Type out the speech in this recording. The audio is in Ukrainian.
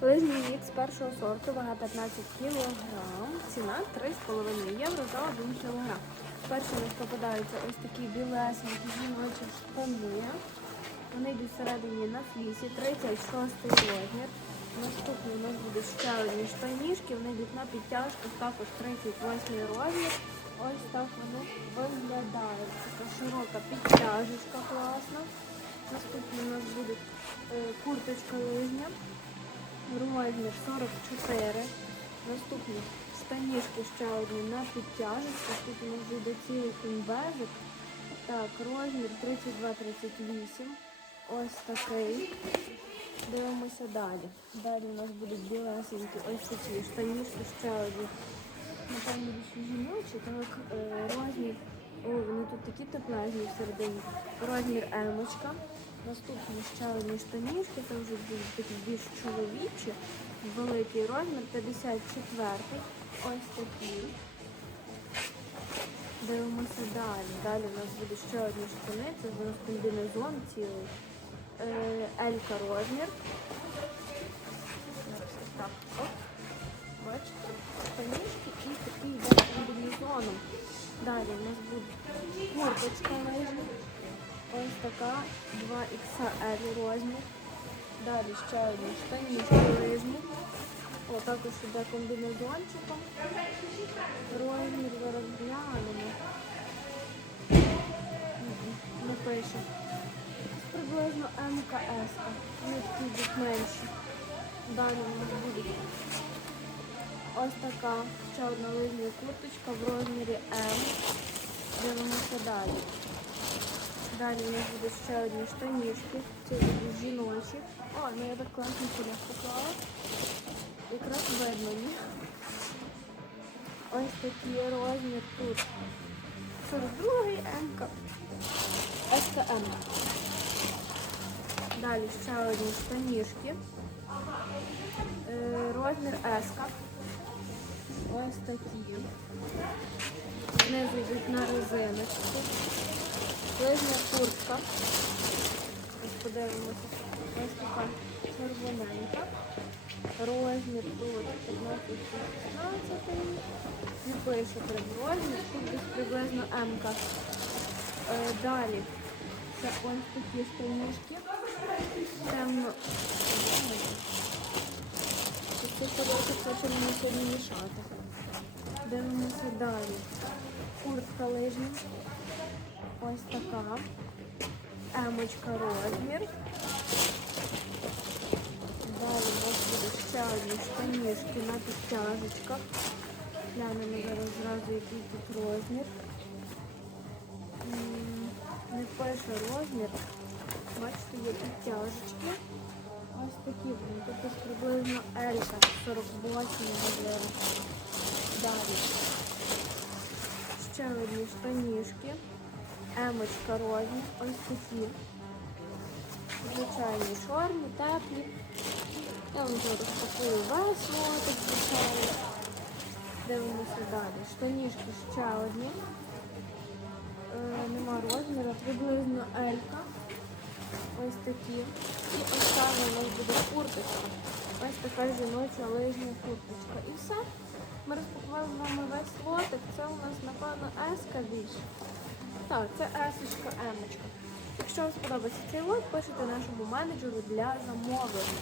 Лижний мікс першого сорту, вага 15 кг, ціна 3,5 євро за 1 кг. Перші у нас попадаються ось такі білесенькі жіночі штани. Вони йдуть всередині на флісі, 36 розмір. Наступні у нас будуть ще одні штанішки, вони йдуть на підтяжках, також 38 розмір. Ось так вони виглядають. Така широка підтяжечка класна. Наступні у нас буде е, курточка лижня. Розмір 44. Наступні штанішки ще одні на підтяжечку. Тут у нас буде цілий кумбезик. Так, розмір 32-38. Ось такий. Дивимося далі. Далі у нас будуть білесенькі ось такі штанішки ще одні. Напевно, більше жіночі, так е, розмір. О, вони тут такі теплезні всередині. Розмір емочка. Наступні ще одні штанішки, це вже такі більш чоловічі. Великий розмір 54-й. Ось такі. Дивимося далі. Далі у нас буде ще одні штани. Це у нас комбінезон цілий. Е, Елька розмір. Бачите? Штанішки і такий йде комбінезоном. Далі у нас буде курточка така 2XL розмір. Далі ще одні штанішки лижні. О, також іде комбінезончиком. Розмір. М-м, Не пише. Приблизно МКС. Вони такі йдуть менші. Далі у нас буде ось така ще одна лижня курточка в розмірі М. Дивимося далі. Далі у нас будуть ще одні штанішки. Це жіночі. О, ну я так класно сюди поклала. Якраз видно, ні? Ось такий розмір тут. 42-й М. СКМ. Далі ще одні штанішки. Е, розмір S. Ось такі. Знизу йдуть на резиночку. Лижня куртка. Ось подивимося. Ось така червоненька. Розмір тут 15 16 Не пише розмір, тут десь приблизно М. -ка. Е, далі. Це ось такі штанішки. Темно. Це хоче мені сьогодні мішати. Дивимося далі. Куртка лижня. Ось така. Емочка розмір. Далі у нас будуть ще штанішки на підтяжечках. Глянемо зараз зразу, який тут розмір. Не пише розмір. Бачите, є підтяжечки. Ось такі вони. Десь приблизно Елька 48 можливо. Далі. Ще одні штанішки. Емочка розмір. Ось такі. Звичайні чорні, теплі. Я вам зараз розпакую весь лотик, звичайно. Дивимося далі. Штанішки ще одні. Е, нема розміру, приблизно Елька. Ось такі. І остання у нас буде курточка. Ось така жіноча лижня курточка. І все. Ми розпакували з вами весь лотик. Це у нас, напевно, еска більше. Так, це есочка, емочка. Якщо вам сподобається цей лот, пишете нашому менеджеру для замовлення.